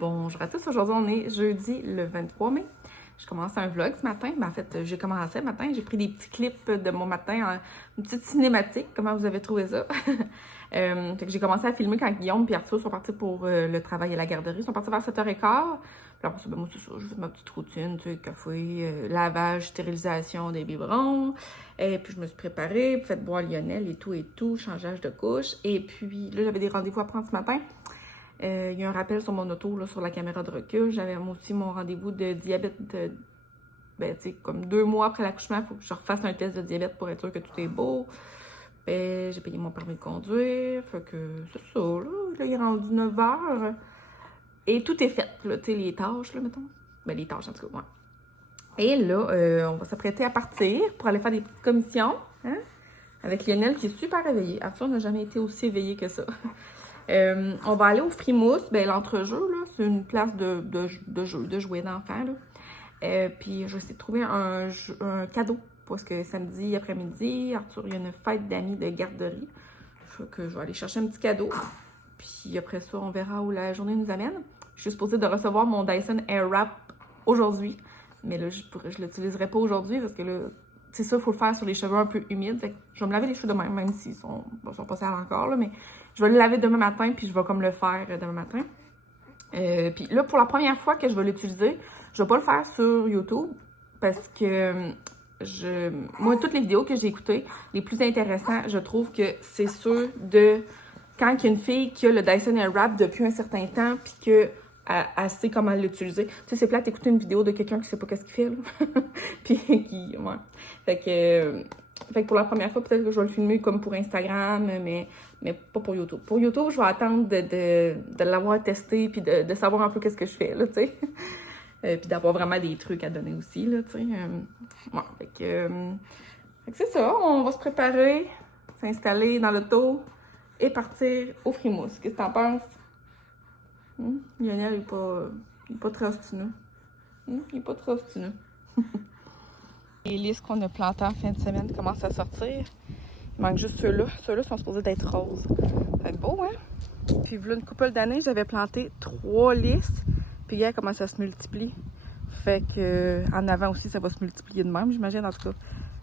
Bonjour à tous, aujourd'hui on est jeudi le 23 mai. Je commence un vlog ce matin, en fait j'ai commencé le matin, j'ai pris des petits clips de mon matin, une petite cinématique, comment vous avez trouvé ça? Fait que j'ai commencé à filmer quand Guillaume et Arthur sont partis pour le travail à la garderie, ils sont partis vers 7h15. Puis après ça, moi c'est ça, je fais ma petite routine, tu sais, café, lavage, stérilisation des biberons, et puis je me suis préparée, fait boire Lionel et tout, changeage de couche, et puis là j'avais des rendez-vous à prendre ce matin. Il y a un rappel sur mon auto, là, sur la caméra de recul. J'avais aussi mon rendez-vous de diabète, ben, tu sais, comme 2 mois après l'accouchement, il faut que je refasse un test de diabète pour être sûr que tout est beau. Ben, j'ai payé mon permis de conduire, fait que c'est ça, là. Là, il est rendu 9h. Et tout est fait, là, tu sais, les tâches, là, mettons. Ben, les tâches, en tout cas, ouais. Et là, on va s'apprêter à partir pour aller faire des petites commissions, hein, avec Lionel qui est super éveillé. Arthur n'a jamais été aussi éveillé que ça. On va aller au Frimousse, ben l'entrejeu, là, c'est une place de jouets d'enfants, là. Puis je vais essayer de trouver un cadeau, parce que samedi après-midi, Arthur, il y a une fête d'amis de garderie. Fait que je vais aller chercher un petit cadeau. Puis après ça, on verra où la journée nous amène. Je suis supposée de recevoir mon Dyson Airwrap aujourd'hui. Mais là, je l'utiliserai pas aujourd'hui, parce que là, c'est ça, il faut le faire sur les cheveux un peu humides. Fait que je vais me laver les cheveux demain, même s'ils sont pas sales encore, là, mais je vais le laver demain matin, puis je vais comme le faire demain matin. Puis là, pour la première fois que je vais l'utiliser, je vais pas le faire sur YouTube, parce que moi, toutes les vidéos que j'ai écoutées, les plus intéressants, je trouve que c'est ceux de quand il y a une fille qui a le Dyson Airwrap depuis un certain temps, puis que elle sait comment l'utiliser. Tu sais, c'est plate d'écouter une vidéo de quelqu'un qui sait pas qu'est-ce qu'il fait, là. Puis qui, ouais. Fait que pour la première fois, peut-être que je vais le filmer comme pour Instagram, mais pas pour YouTube. Pour YouTube, je vais attendre de l'avoir testé, puis de savoir un peu qu'est-ce que je fais, là, tu sais. Puis d'avoir vraiment des trucs à donner aussi, là, tu sais. Ouais, fait que c'est ça, on va se préparer, s'installer dans l'auto et partir au Frimousse. Qu'est-ce que t'en penses? Lionel, il est pas très obstineux. Il est pas très obstineux. Les lys qu'on a plantées en fin de semaine commencent à sortir. Il manque juste ceux-là. Ceux-là sont supposés d'être roses. Ça va être beau, hein? Puis, voilà une couple d'années, j'avais planté 3 lys. Puis, hier, comment ça se multiplie. Fait que, en avant aussi, ça va se multiplier de même, j'imagine, en tout cas.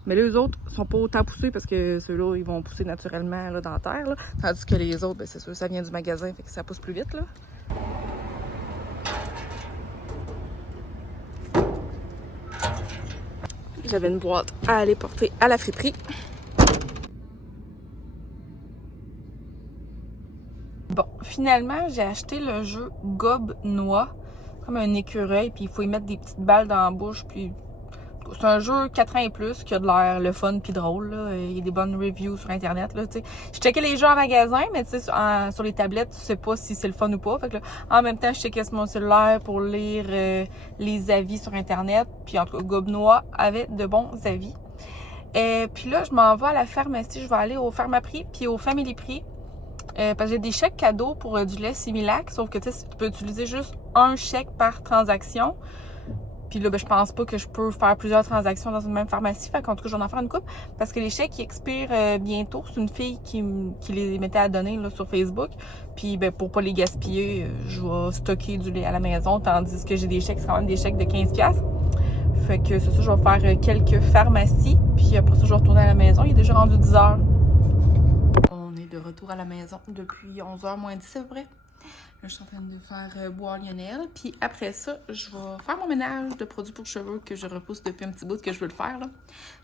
Mais là, les autres sont pas autant poussés parce que ceux-là, ils vont pousser naturellement là, dans la terre. Là. Tandis que les autres, ben, c'est sûr, ça vient du magasin, fait que ça pousse plus vite, là. J'avais une boîte à aller porter à la friperie. Bon, finalement, j'ai acheté le jeu Gobe Noix, comme un écureuil, puis il faut y mettre des petites balles dans la bouche, puis c'est un jeu 4 ans et plus qui a de l'air le fun puis drôle, là. Il y a des bonnes reviews sur Internet, là, tu sais. Je checkais les jeux en magasin, mais tu sais, sur les tablettes, tu sais pas si c'est le fun ou pas. Fait que là, en même temps, je checkais sur mon cellulaire pour lire les avis sur Internet. Puis en tout cas, Gobenois avait de bons avis. Puis là, je m'en vais à la pharmacie. Je vais aller au Pharmaprix puis au Family Prix. Parce que j'ai des chèques cadeaux pour du lait Similac. Sauf que tu sais, tu peux utiliser juste un chèque par transaction. Puis là, ben, je pense pas que je peux faire plusieurs transactions dans une même pharmacie. Fait qu'en tout cas, j'en ai faire une coupe. Parce que les chèques, ils expirent bientôt. C'est une fille qui les mettait à donner là, sur Facebook. Puis, ben, pour pas les gaspiller, je vais stocker du lait à la maison. Tandis que j'ai des chèques, c'est quand même des chèques de 15$. Fait que c'est ça, je vais faire quelques pharmacies. Puis après ça, je vais retourner à la maison. Il est déjà rendu 10h. On est de retour à la maison depuis 11h moins 10 à peu près. Là, je suis en train de faire boire Lionel. Puis après ça, je vais faire mon ménage de produits pour cheveux que je repousse depuis un petit bout que je veux le faire, là.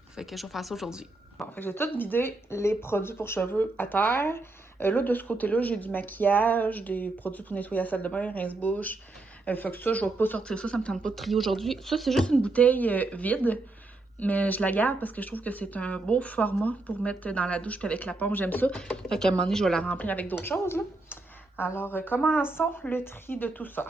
Fait que je vais faire ça aujourd'hui. Bon, fait que j'ai tout vidé les produits pour cheveux à terre. Là, de ce côté-là, j'ai du maquillage, des produits pour nettoyer la salle de bain, rince-bouche. Fait que ça, je vais pas sortir ça me tente pas de trier aujourd'hui. Ça, c'est juste une bouteille vide. Mais je la garde parce que je trouve que c'est un beau format pour mettre dans la douche puis avec la pompe, j'aime ça. Fait qu'à un moment donné, je vais la remplir avec d'autres choses, là. Alors, commençons le tri de tout ça.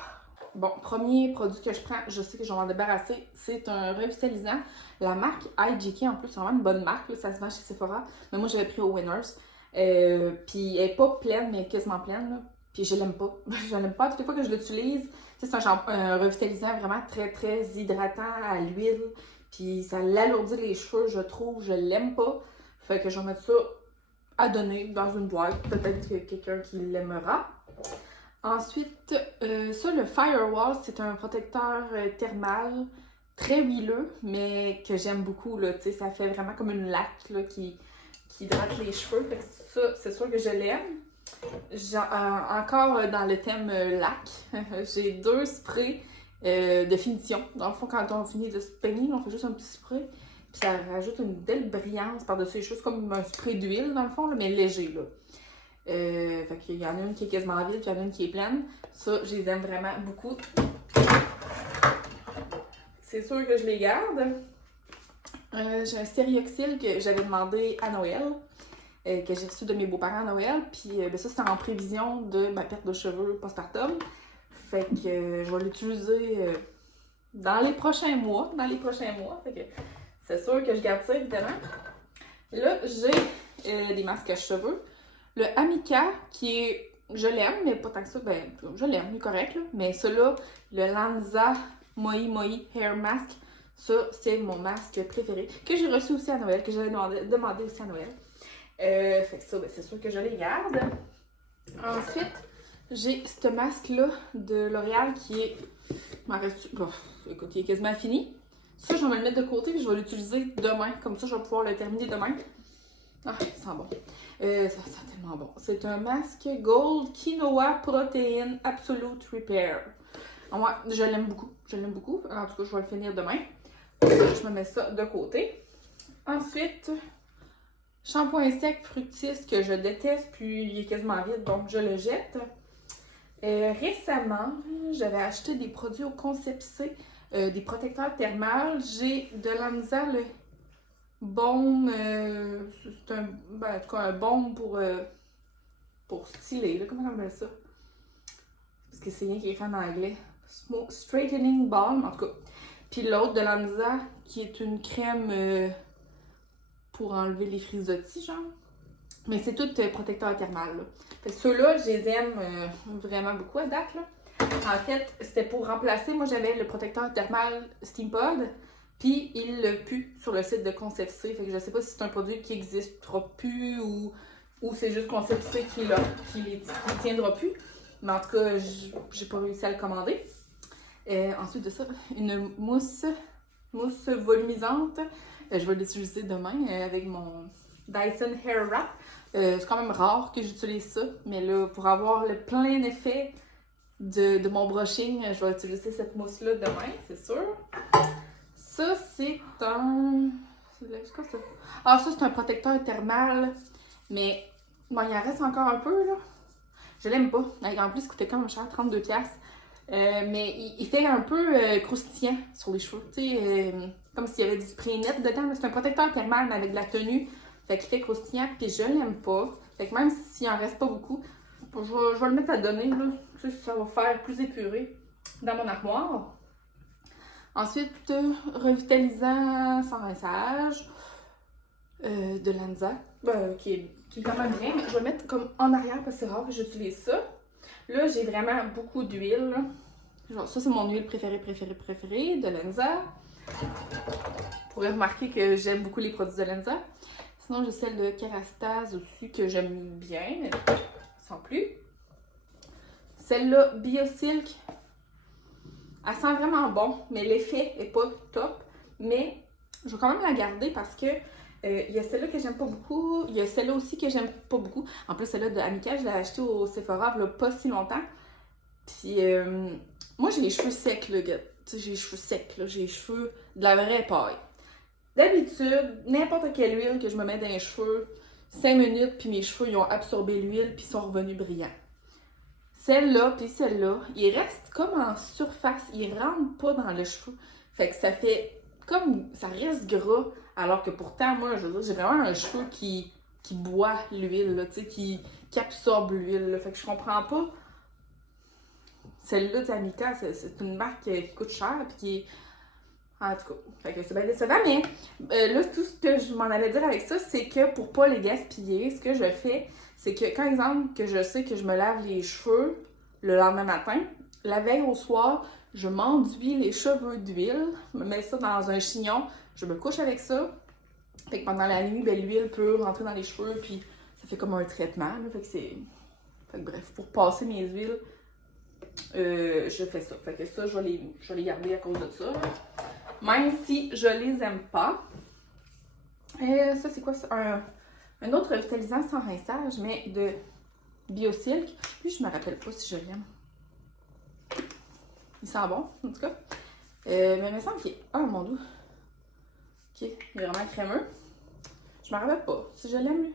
Bon, premier produit que je prends, je sais que je vais m'en débarrasser, c'est un revitalisant. La marque IGK, en plus, c'est vraiment une bonne marque, là, ça se vend chez Sephora. Mais moi, j'avais pris au Winners. Puis elle est pas pleine, mais quasiment pleine, là. Puis je l'aime pas. Je l'aime pas. Toutes les fois que je l'utilise, c'est un revitalisant vraiment très, très hydratant à l'huile. Puis ça l'alourdit les cheveux, je trouve. Je l'aime pas. Fait que je vais mettre ça à donner dans une boîte. Peut-être que quelqu'un qui l'aimera. Ensuite, ça, le Firewall, c'est un protecteur thermal très huileux, mais que j'aime beaucoup, là, tu sais, ça fait vraiment comme une laque, là, qui hydrate les cheveux, fait que ça, c'est sûr que je l'aime. Encore dans le thème lac, j'ai 2 sprays de finition. Dans le fond, quand on finit de se peigner, on fait juste un petit spray, puis ça rajoute une belle brillance par-dessus les choses, comme un spray d'huile, dans le fond, là, mais léger, là. Fait qu'il y en a une qui est quasiment vide, puis il y en a une qui est pleine. Ça, je les aime vraiment beaucoup. C'est sûr que je les garde. J'ai un Sérioxyl que j'avais demandé à Noël, que j'ai reçu de mes beaux-parents à Noël. Puis ben ça, c'était en prévision de ma perte de cheveux postpartum. Fait que je vais l'utiliser dans les prochains mois. Fait que c'est sûr que je garde ça, évidemment. Là, j'ai des masques à cheveux. Le Amika, qui est... Je l'aime, mais pas tant que ça. Ben, je l'aime, il est correct, là. Mais celui-là, le Lanza Moi Moi Hair Mask, ça, c'est mon masque préféré. Que j'ai reçu aussi à Noël, que j'avais demandé aussi à Noël. Fait que ça, ben, c'est sûr que je les garde. Ensuite, j'ai ce masque-là de L'Oréal qui est... m'en reste... Bon, écoute, il est quasiment fini. Ça, je vais me le mettre de côté et je vais l'utiliser demain. Comme ça, je vais pouvoir le terminer demain. Ah, il sent bon. Ça sent tellement bon. C'est un masque Gold Quinoa Protein Absolute Repair. Moi, je l'aime beaucoup. Je l'aime beaucoup. En tout cas, je vais le finir demain. Je me mets ça de côté. Ensuite, shampoing sec Fructis que je déteste, puis il est quasiment vide, donc je le jette. Récemment, j'avais acheté des produits au Concept C, des protecteurs thermales. J'ai de Lanza le baume, c'est un, ben, en tout cas un baume pour styler, là, comment on appelle ça? Parce que c'est rien qui est écrit en anglais. Straightening Balm, en tout cas. Puis l'autre de Lanza, qui est une crème pour enlever les frisottis, genre. Mais c'est tout protecteur thermal, là. Fait que ceux-là, je les aime vraiment beaucoup à date, là. En fait, c'était pour remplacer, moi j'avais le protecteur thermal Steampod, puis il l'a plus sur le site de Concept C. Fait que je sais pas si c'est un produit qui n'existera plus ou c'est juste Concept C qui les tiendra plus. Mais en tout cas, j'ai pas réussi à le commander. Ensuite de ça, une mousse volumisante. Je vais l'utiliser demain avec mon Dyson Hair Wrap. C'est quand même rare que j'utilise ça, mais là, pour avoir le plein effet de mon brushing, je vais utiliser cette mousse-là demain, c'est sûr. Ça, c'est un... C'est quoi ça? Ah, ça, c'est un protecteur thermal, mais bon, il en reste encore un peu, là. Je l'aime pas. En plus, il coûtait quand même cher, 32$. Mais il fait un peu croustillant sur les cheveux, tu sais, comme s'il y avait du spray net dedans. C'est un protecteur thermal, mais avec de la tenue. Fait qu'il fait croustillant, puis je l'aime pas. Fait que même s'il en reste pas beaucoup, je vais le mettre à donner, là. Tu sais, ça va faire plus épuré dans mon armoire. Ensuite, revitalisant sans rinçage de Lanza, qui est quand même bien. Mais je vais le mettre comme en arrière parce que c'est rare que j'utilise ça. Là, j'ai vraiment beaucoup d'huile. Genre, ça, c'est mon huile préférée de Lanza. Vous pourrez remarquer que j'aime beaucoup les produits de Lanza. Sinon, j'ai celle de Kerastase aussi que j'aime bien, mais sans plus. Celle-là, Biosilk. Elle sent vraiment bon, mais l'effet est pas top. Mais je vais quand même la garder parce que il y a celle-là que j'aime pas beaucoup. Il y a celle-là aussi que j'aime pas beaucoup. En plus, celle-là de Amika, je l'ai achetée au Sephora il y a pas si longtemps. Puis, moi, j'ai les cheveux secs, là, gars. Tu sais, j'ai les cheveux secs, là. J'ai les cheveux de la vraie paille. D'habitude, n'importe quelle huile que je me mets dans les cheveux, 5 minutes, puis mes cheveux, ils ont absorbé l'huile, puis ils sont revenus brillants. Celle-là, puis celle-là, ils restent comme en surface. Ils rentrent pas dans le cheveu. Fait que ça fait comme... ça reste gras. Alors que pourtant, moi, je veux dire, j'ai vraiment un cheveu qui boit l'huile, là, tu sais, qui absorbe l'huile, là. Fait que je comprends pas. Celle-là, Amika, c'est une marque qui coûte cher, puis qui est... En tout cas, fait que c'est bien décevant, mais là, tout ce que je m'en allais dire avec ça, c'est que pour pas les gaspiller, ce que je fais, c'est que, quand exemple, que je sais que je me lave les cheveux le lendemain matin, la veille au soir, je m'enduis les cheveux d'huile, je me mets ça dans un chignon, je me couche avec ça. Fait que pendant la nuit, ben, l'huile peut rentrer dans les cheveux, puis ça fait comme un traitement, là, fait que c'est... Fait que bref, pour passer mes huiles, je fais ça. Fait que ça, je vais les garder à cause de ça. Là. Même si je les aime pas. Ça, c'est quoi? C'est un autre revitalisant sans rinçage, mais de Biosilk. Lui, je me rappelle pas si je l'aime. Il sent bon, en tout cas. Mais il me semble qu'il est... Oh, mon Dieu. Ok, il est vraiment crémeux. Je me rappelle pas si je l'aime, lui.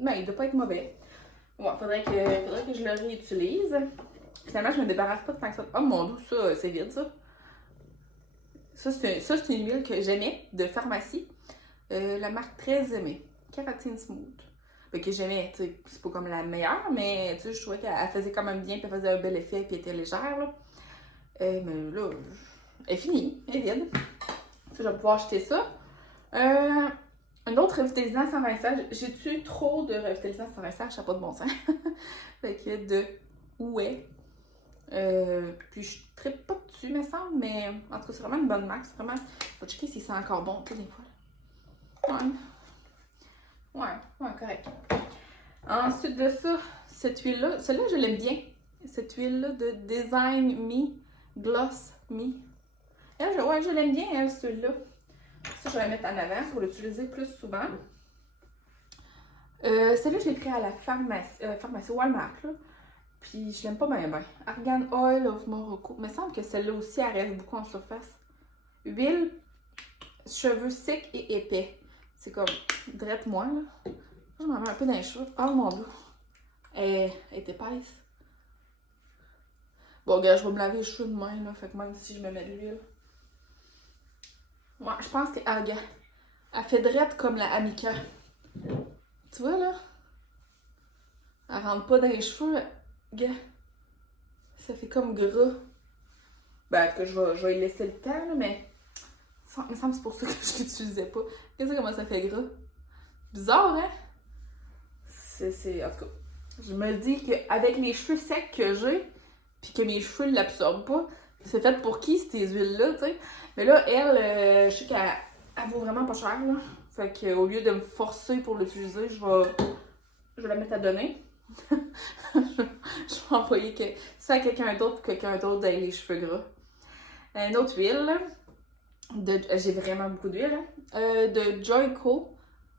Mais il doit pas être mauvais. Bon, faudrait que je le réutilise. Finalement, je me débarrasse pas de tant que ça. Oh, mon Dieu, ça, c'est vide, ça. Ça, c'est une huile que j'aimais de pharmacie. La marque très aimée. Kératine Smooth. Ben, que j'aimais, tu sais, c'est pas comme la meilleure, mais tu sais, je trouvais qu'elle faisait quand même bien, puis elle faisait un bel effet, puis elle était légère, là. Mais là, elle est finie, elle est vide. Ça, je vais pouvoir acheter ça. Un autre revitalisant sans rinçage. J'ai-tu trop de revitalisant sans rinçage? Ça n'a pas de bon sens. Fait que de Ouai. Puis je trippe pas dessus, me semble, mais en tout cas, c'est vraiment une bonne marque. C'est vraiment. Faut checker si c'est encore bon, tu sais, des fois. Ouais, correct. Ensuite de ça, cette huile-là, celle-là, je l'aime bien. Cette huile-là de Design Me, Gloss Me. Elle, je l'aime bien, elle, celui-là. Ça, je vais la mettre en avant pour l'utiliser plus souvent. Celle-là, je l'ai pris à la pharmacie Walmart, là. Puis, je l'aime pas bien. Argan Oil of Morocco. Il me semble que celle-là aussi, elle reste beaucoup en surface. Huile, cheveux secs et épais. C'est comme, drette-moi, là. Je m'en mets un peu dans les cheveux. Oh mon Dieu. Elle est épaisse. Bon, gars, je vais me laver les cheveux demain, là. Fait que même si je me mets de l'huile. Ouais, je pense elle fait drette comme la Amica. Tu vois, là? Elle rentre pas dans les cheveux. Gars, ça fait comme gras. Ben, que je vais y laisser le temps, là, mais il me semble que c'est pour ça que je l'utilisais pas. Regarde comment ça fait gras. Bizarre, hein? En tout cas, je me dis qu'avec les cheveux secs que j'ai, puis que mes cheveux ne l'absorbent pas, c'est fait pour qui ces huiles-là, tu sais? Mais là, elle, je sais qu'elle vaut vraiment pas cher, là. Fait qu'au lieu de me forcer pour l'utiliser, je vais la mettre à donner. je vais envoyer ça à quelqu'un d'autre pour que quelqu'un d'autre ait les cheveux gras. Une autre huile, j'ai vraiment beaucoup d'huile, de Joico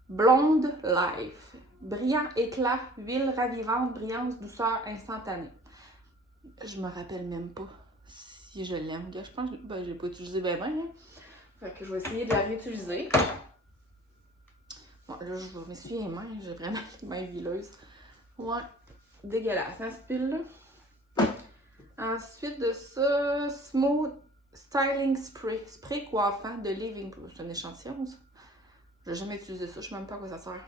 Blonde Life. Brillant éclat, huile ravivante, brillance, douceur instantanée. Je me rappelle même pas si je l'aime. Je pense que je l'ai pas utilisé bien. Hein? Fait que je vais essayer de la réutiliser. Bon, là, je vais m'essuyer les mains. J'ai vraiment les mains huileuses. Ouais, dégueulasse, hein, cette huile-là. Ensuite de ça, Smooth Styling Spray. Spray coiffant de Living Proof. C'est un échantillon, ça. Je n'ai jamais utilisé ça. Je ne sais même pas à quoi ça sert.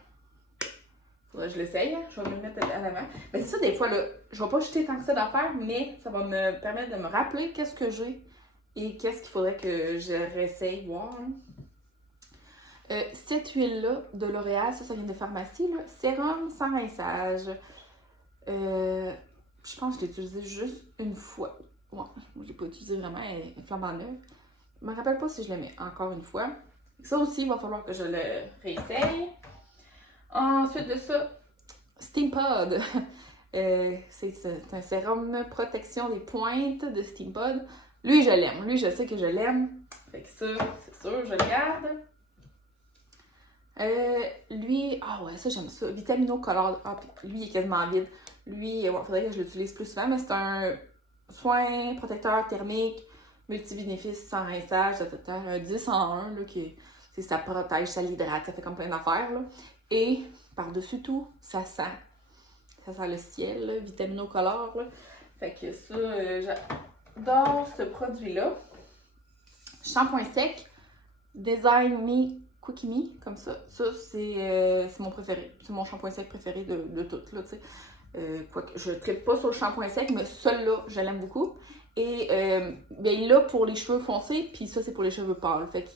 Faudrait que je l'essaye. Je vais me le mettre à l'avant. Mais c'est ça, des fois, là, je vais pas jeter tant que ça d'affaires, mais ça va me permettre de me rappeler qu'est-ce que j'ai et qu'est-ce qu'il faudrait que je réessaye voir. Cette huile-là de L'Oréal, ça vient de pharmacie, là. Sérum sans rinçage. Je pense que je l'ai utilisé juste une fois. Ouais, je l'ai pas utilisé vraiment, elle est flambant neuve. Je me rappelle pas si je le mets encore une fois. Ça aussi, il va falloir que je le réessaye. Ensuite de ça, Steampod. C'est un sérum protection des pointes de Steampod. Lui, je l'aime. Lui, je sais que je l'aime. Fait que ça, c'est sûr, je le garde. Lui, ouais, ça, j'aime ça. Vitamino Color. Lui, il est quasiment vide. Lui, il faudrait que je l'utilise plus souvent, mais c'est un soin protecteur thermique, multibénéfice sans rinçage, un 10 en 1, là, ça protège, ça l'hydrate, ça fait comme plein d'affaires, là. Et, par-dessus tout, ça sent le ciel, là, Vitamino Color, là. Fait que ça, j'adore ce produit-là. Shampoing sec, Design Me Quickie Me, comme ça. Ça, c'est mon préféré. C'est mon shampoing sec préféré de toutes, là, tu sais. Quoique, je ne tripe pas sur le shampoing sec, mais celui-là, je l'aime beaucoup. Et ben là, pour les cheveux foncés, puis ça, c'est pour les cheveux pâles. Fait que, tu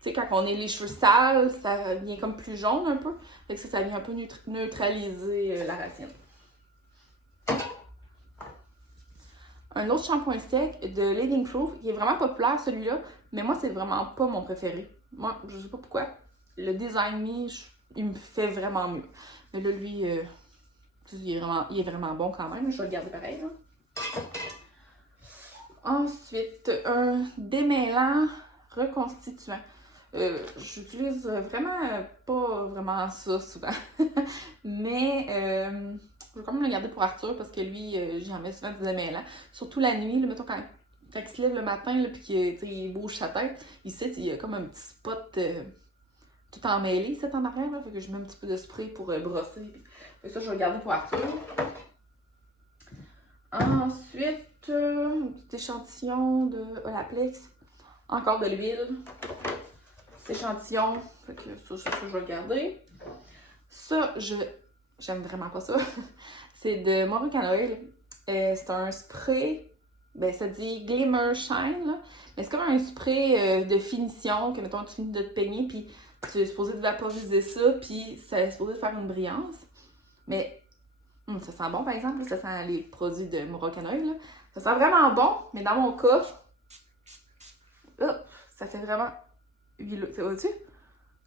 sais, quand on a les cheveux sales, ça vient comme plus jaune un peu. Fait que ça vient un peu neutraliser la racine. Un autre shampoing sec de Living Proof, qui est vraiment populaire celui-là, mais moi, c'est vraiment pas mon préféré. Moi, je sais pas pourquoi. Le Design Me, il me fait vraiment mieux. Mais là, lui, il est vraiment bon quand même. Je vais le garder pareil, là. Ensuite, un démêlant reconstituant. J'utilise vraiment pas vraiment ça souvent. Mais je vais quand même le garder pour Arthur parce que lui, j'en mets souvent des démêlants. Surtout la nuit, là, mettons quand il se lève le matin et qu'il bouge sa tête, ici, il y a comme un petit spot tout emmêlé, c'est en arrière. Là, fait que je mets un petit peu de spray pour brosser. Fait que ça, je vais le garder pour Arthur. Ensuite, un petit échantillon de Olaplex. Encore de l'huile. Cet échantillon, fait que ça, je vais le garder. Ça, j'aime vraiment pas ça. C'est de Moroccan Oil. C'est un spray, ben ça dit Glimmer Shine, là. Mais c'est comme un spray de finition que, mettons, tu finis de te peigner, puis tu es supposé de vaporiser ça, puis ça est supposé faire une brillance. Mais ça sent bon, par exemple. Ça sent les produits de Moroccan Oil, là. Ça sent vraiment bon, mais dans mon cas, ça fait vraiment huileux. Tu vois-tu?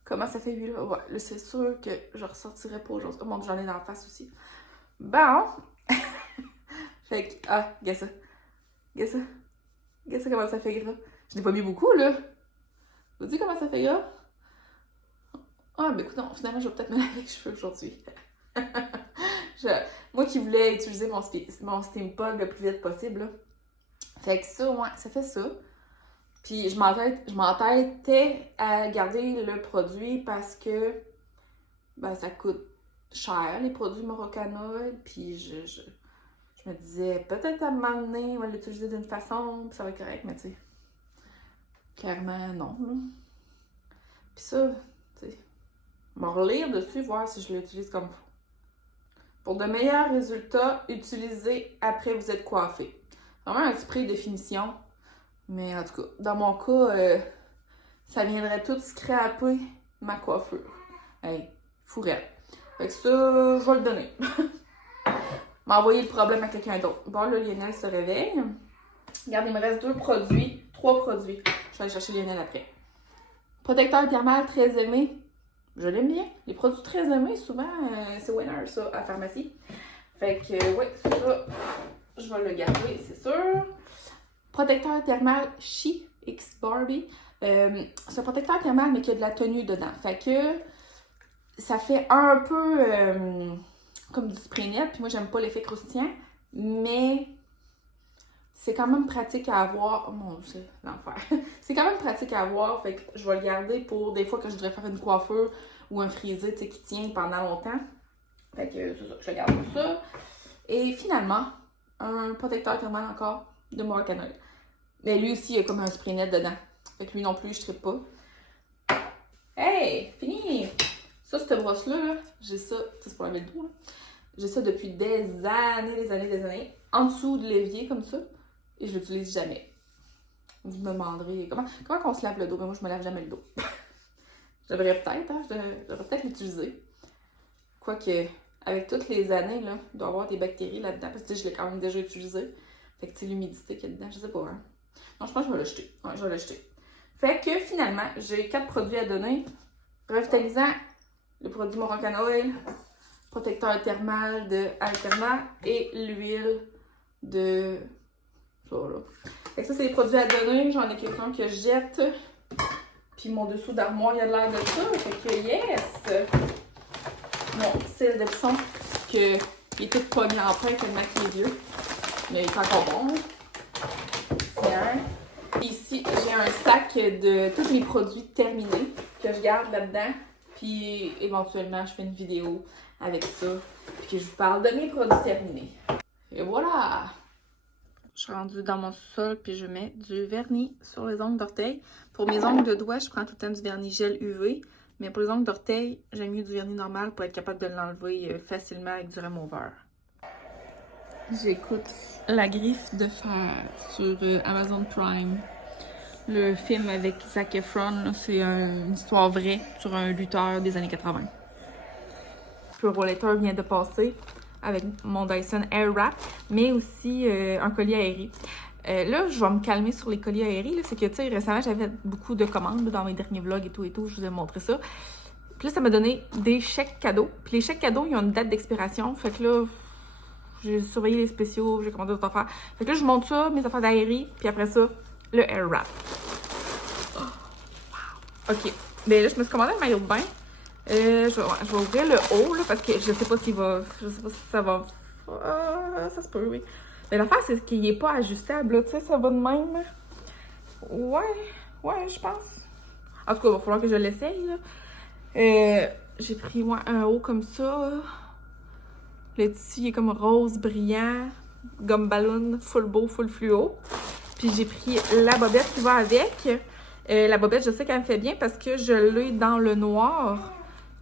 Comment ça fait huileux? Ouais, là, c'est sûr que je ressortirai pas aujourd'hui. Oh mon Dieu, j'en ai dans la face aussi. Bon! Fait que, regarde ça. Regarde ça. Regarde ça comment ça fait gras. Je n'ai pas mis beaucoup, là. Vous dites comment ça fait gras? Ben écoute, non, finalement, je vais peut-être me laver les cheveux aujourd'hui. Moi qui voulais utiliser mon steam pod le plus vite possible, là. Fait que ça, ouais, ça fait ça. Puis je m'entêtais à garder le produit parce que ben, ça coûte cher, les produits Moroccan Oil. Puis je me disais, peut-être à un moment donné, on va l'utiliser d'une façon, puis ça va être correct, mais tu sais, clairement non. Là. Puis ça, tu sais, on va relire dessus, voir si je l'utilise comme il faut. Pour de meilleurs résultats, utilisez après vous êtes coiffé. Vraiment un spray de finition. Mais en tout cas, dans mon cas, ça viendrait tout scraper ma coiffure. Hey, fourrette. Fait que ça, je vais le donner. M'envoyer le problème à quelqu'un d'autre. Bon, là, Lionel se réveille. Regarde, il me reste 3 produits. Je vais aller chercher Lionel après. Protecteur thermal très aimé. Je l'aime bien. Les produits très aimés, souvent, c'est winner, ça, à la pharmacie. Fait que, ouais, ça, je vais le garder, c'est sûr. Protecteur thermal She X Barbie. C'est un protecteur thermal, mais qui a de la tenue dedans. Fait que ça fait un peu comme du spray net. Puis moi, j'aime pas l'effet croustillant. Mais c'est quand même pratique à avoir. Oh mon Dieu, c'est l'enfer. C'est quand même pratique à avoir. Fait que je vais le garder pour des fois que je voudrais faire une coiffure ou un frisé, tu sais, qui tient pendant longtemps. Fait que c'est ça, je garde pour ça. Et finalement, un protecteur thermal encore de Moroccan Oil. Mais lui aussi, il y a comme un spray net dedans. Fait que lui non plus, je trippe pas. Hey! Fini! Ça, cette brosse-là, là, j'ai ça. C'est pour laver le dos, là. J'ai ça depuis des années. En dessous de l'évier, comme ça. Et je l'utilise jamais. Vous me demanderez comment on se lave le dos? Ben moi, je me lave jamais le dos. Je devrais peut-être, hein? Je devrais peut-être l'utiliser. Quoique, avec toutes les années, là, il doit y avoir des bactéries là-dedans. Parce que je l'ai quand même déjà utilisé. Fait que, tu sais, l'humidité qu'il y a dedans, je sais pas, hein. Non, je pense que je vais l'acheter. Ouais, je vais l'acheter. Fait que, finalement, j'ai 4 produits à donner. Revitalisant, le produit Moroccan Oil, protecteur thermal de Alterna et l'huile de... ça, là. Fait que ça, c'est les produits à donner. J'en ai quelques-uns que je jette. Puis mon dessous d'armoire, il y a de l'air de ça. Fait que, yes! Mon cil d'Epsom, que il est tout pogné en pain tellement qu'il est vieux. Mais il est encore bon. Ici, j'ai un sac de tous mes produits terminés que je garde là-dedans. Puis éventuellement, je fais une vidéo avec ça. Puis que je vous parle de mes produits terminés. Et voilà! Je suis rendue dans mon sous-sol, puis je mets du vernis sur les ongles d'orteil. Pour mes ongles de doigts, je prends tout le temps du vernis gel UV. Mais pour les ongles d'orteil, j'aime mieux du vernis normal pour être capable de l'enlever facilement avec du remover. J'écoute La Griffe de fer sur Amazon Prime. Le film avec Zac Efron, c'est une histoire vraie sur un lutteur des années 80. Le rollator vient de passer avec mon Dyson Airwrap, mais aussi un collier aéré. Là, je vais me calmer sur les colliers aérés. C'est que, tu sais, récemment, j'avais beaucoup de commandes là, dans mes derniers vlogs et tout, je vous ai montré ça. Puis là, ça m'a donné des chèques cadeaux. Puis les chèques cadeaux, ils ont une date d'expiration. Fait que là, j'ai surveillé les spéciaux, j'ai commandé d'autres affaires. Fait que là, je monte ça, mes affaires d'aérie, puis après ça, le air wrap. Oh, wow. OK. Ben là, je me suis commandé un maillot de bain. Je vais ouvrir le haut, là, parce que je sais pas s'il va... Je sais pas si ça va... ça se peut, oui. Mais l'affaire, c'est qu'il est pas ajustable, là. Tu sais, ça va de même. Ouais, je pense. En tout cas, il va falloir que je l'essaye, là. J'ai pris, moi, un haut comme ça. Le tissu, il est comme rose brillant, gomme ballon, full beau, full fluo. Puis j'ai pris la bobette qui va avec. La bobette, je sais qu'elle me fait bien parce que je l'ai dans le noir.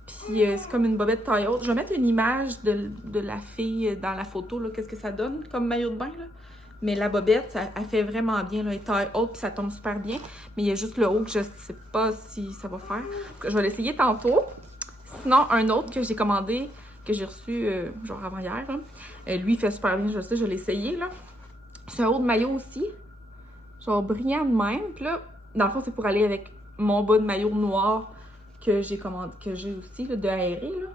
Puis c'est comme une bobette taille haute. Je vais mettre une image de la fille dans la photo, là, qu'est-ce que ça donne comme maillot de bain, là. Mais la bobette, elle fait vraiment bien, là, elle est taille haute, puis ça tombe super bien. Mais il y a juste le haut que je sais pas si ça va faire. Je vais l'essayer tantôt. Sinon, un autre que j'ai commandé, que j'ai reçu genre avant-hier, lui, il fait super bien, je sais, je l'ai essayé, là. C'est un haut de maillot aussi, genre brillant de même. Puis là, dans le fond, c'est pour aller avec mon bas de maillot noir que j'ai commandé, que j'ai aussi, là, de aéré, là.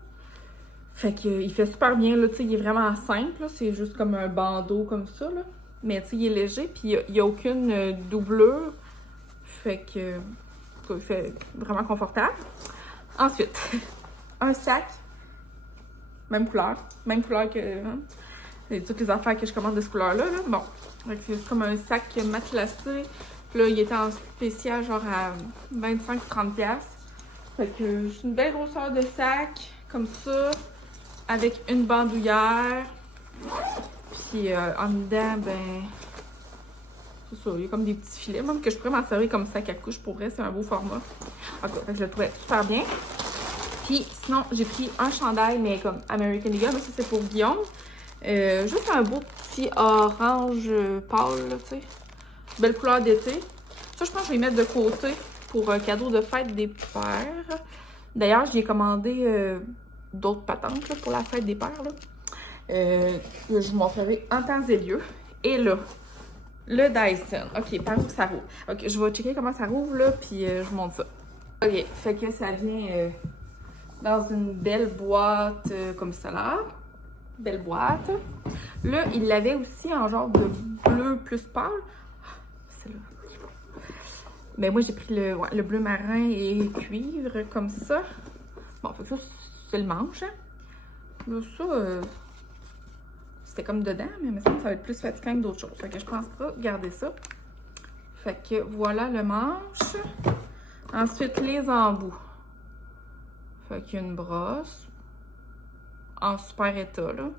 Fait qu'il fait super bien, là, tu sais, il est vraiment simple, là, c'est juste comme un bandeau comme ça, là. Mais tu sais, il est léger, puis il n'y a aucune doublure, fait que il fait vraiment confortable. Ensuite, un sac, même couleur que toutes les affaires que je commande de cette couleur-là, là. Bon, c'est comme un sac matelassé, puis là, il était en spécial, genre à 25-30$. Fait que c'est une belle grosseur de sac, comme ça, avec une bandoulière. Puis en dedans, ben, c'est ça, il y a comme des petits filets, même que je pourrais m'en servir comme sac à couche. Pour vrai, c'est un beau format. En tout cas, je le trouvais super bien. Puis sinon, j'ai pris un chandail, mais comme American Eagle, mais ça c'est pour Guillaume. Juste un beau petit orange pâle, là, tu sais. Belle couleur d'été. Ça, je pense que je vais les mettre de côté pour un cadeau de fête des pères. D'ailleurs, j'ai commandé d'autres patentes là, pour la fête des pères, là. Je vous montrerai en temps et lieu. Et là, le Dyson. OK, par où ça rouvre? OK, je vais checker comment ça rouvre, là, puis je vous montre ça. OK, fait que ça vient dans une belle boîte comme ça, là. Belle boîte. Là, il l'avait aussi en genre de bleu plus pâle. C'est là. Mais moi, j'ai pris le bleu marin et cuivre, comme ça. Bon, fait que ça, c'est le manche, hein. Là, ça... c'était comme dedans, mais il me semble que ça va être plus fatigant que d'autres choses. Fait que je pense pas garder ça. Fait que voilà le manche. Ensuite, les embouts. Fait qu'il y a une brosse. En super état, là.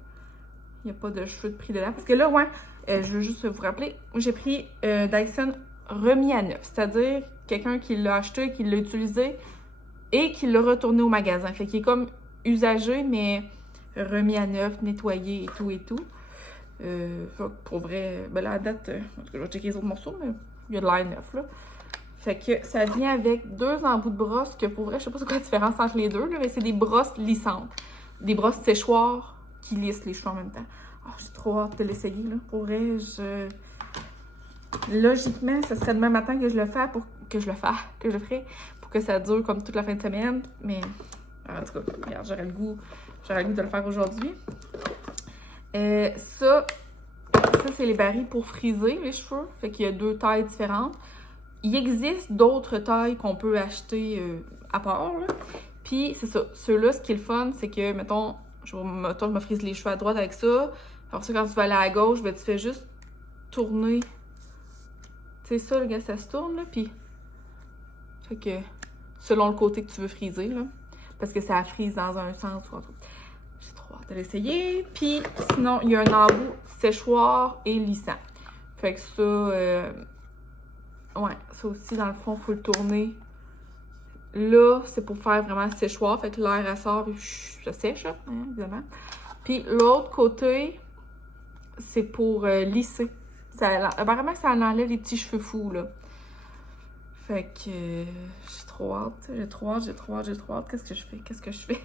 Il n'y a pas de cheveux de pris dedans. Parce que là, ouais, je veux juste vous rappeler, j'ai pris Dyson remis à neuf. C'est-à-dire quelqu'un qui l'a acheté, qui l'a utilisé et qui l'a retourné au magasin. Fait qu'il est comme usagé, mais... remis à neuf, nettoyé et tout et tout. Pour vrai, ben là, à date, en tout cas, je vais checker les autres morceaux, mais il y a de l'air neuf, là. Fait que ça vient avec deux embouts de brosse, que pour vrai, je sais pas c'est quoi la différence entre les deux, là, mais c'est des brosses lissantes. Des brosses séchoirs qui lissent les cheveux en même temps. Oh, j'ai trop hâte de l'essayer, là. Pour vrai, logiquement, ce serait demain matin que je le fais que je ferais pour que ça dure comme toute la fin de semaine. Mais, en tout cas, regarde, j'aurais le goût de le faire aujourd'hui. Ça c'est les barils pour friser les cheveux. Fait qu'il y a deux tailles différentes. Il existe d'autres tailles qu'on peut acheter à part, là. Puis, c'est ça. Ceux-là, ce qui est le fun, c'est que, mettons, je me frise les cheveux à droite avec ça. Alors ça, quand tu vas aller à gauche, ben, tu fais juste tourner. Tu sais, ça, le gars, ça se tourne, là. Puis, fait que, selon le côté que tu veux friser, là. Parce que ça frise dans un sens ou autre. J'ai trop hâte de l'essayer. Puis, sinon, il y a un embout séchoir et lissant. Fait que ça, ouais, ça aussi, dans le fond, il faut le tourner. Là, c'est pour faire vraiment séchoir. Fait que l'air, elle sort et ça sèche, hein, évidemment. Puis, l'autre côté, c'est pour lisser. Apparemment, ça enlève les petits cheveux fous, là. Fait que j'ai trop hâte. Qu'est-ce que je fais?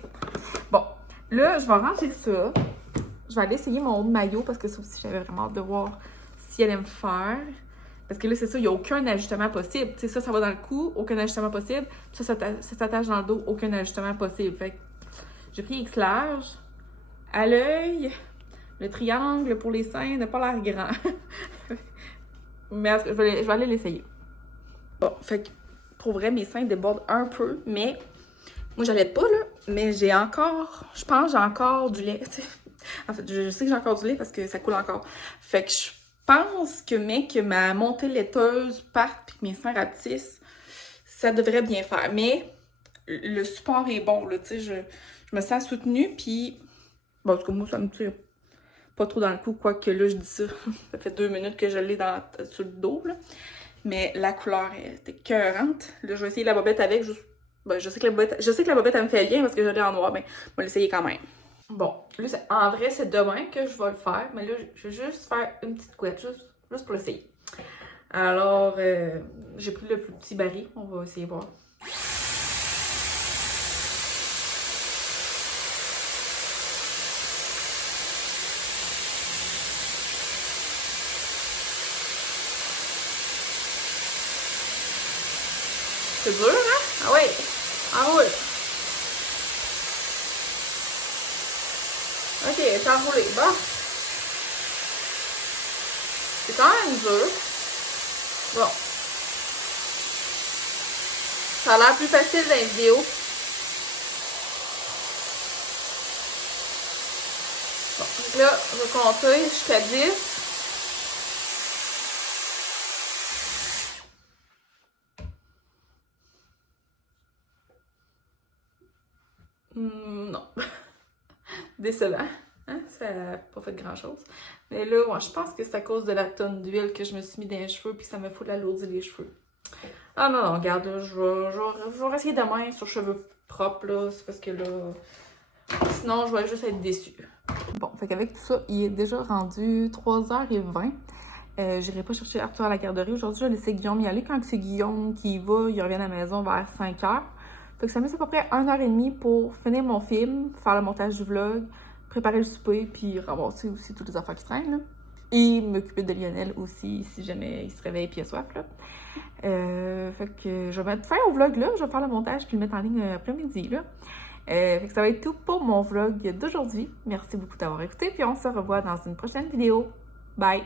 Bon, là, je vais ranger ça. Je vais aller essayer mon haut de maillot parce que ça aussi, j'avais vraiment hâte de voir si elle aime faire. Parce que là, c'est ça, il n'y a aucun ajustement possible. Tu sais, ça va dans le cou, aucun ajustement possible. Ça s'attache dans le dos, aucun ajustement possible. Fait que j'ai pris X large. À l'œil, Le triangle pour les seins n'a pas l'air grand. Mais je vais aller l'essayer. Bon, fait que pour vrai, mes seins débordent un peu, mais moi, j'allaite pas, là. Mais j'ai encore, je pense, j'ai encore du lait. T'sais. En fait, je sais que j'ai encore du lait parce que ça coule encore. Fait que je pense que, mec, que ma montée laiteuse parte puis que mes seins rapetissent, ça devrait bien faire. Mais le support est bon, là. Tu sais, je me sens soutenue, puis bon, en tout cas, moi, ça me tire pas trop dans le cou, quoique là, je dis ça. Ça fait 2 minutes que je l'ai sur le dos, là. Mais la couleur est écœurante. Là, je vais essayer la bobette avec. Ben, je sais que la bobette, elle me fait bien parce que je l'ai en noir, mais on va l'essayer quand même. Bon, là, en vrai, c'est demain que je vais le faire. Mais là, je vais juste faire une petite couette, juste pour l'essayer. Alors, j'ai pris le plus petit baril. On va essayer de voir. C'est dur, hein? Ah ouais! Ah ouais! Ok, c'est enroulé. Bon. C'est quand même dur. Bon. Ça a l'air plus facile dans les vidéos. Bon, donc là, je vais compter jusqu'à 10. Non. Décevant. Hein? Ça n'a pas fait grand-chose. Mais là, ouais, je pense que c'est à cause de la tonne d'huile que je me suis mis dans les cheveux puis ça me fout l'alourdir les cheveux. Ah non, non, regarde, là, je vais essayer demain sur cheveux propres, là. C'est parce que là, sinon, je vais juste être déçue. Bon, fait qu'avec tout ça, il est déjà rendu 3h20. J'irai pas chercher Arthur à la garderie. Aujourd'hui, je vais laisser Guillaume y aller. Quand c'est Guillaume qui y va, il revient à la maison vers 5h. Fait que ça me laisse à peu près 1h30 pour finir mon film, faire le montage du vlog, préparer le souper, puis ramasser aussi toutes les affaires qui traînent, là. Et m'occuper de Lionel aussi, si jamais il se réveille et il a soif, là. Fait que je vais mettre fin au vlog, là. Je vais faire le montage puis le mettre en ligne après-midi, là. Fait que ça va être tout pour mon vlog d'aujourd'hui. Merci beaucoup d'avoir écouté, puis on se revoit dans une prochaine vidéo. Bye!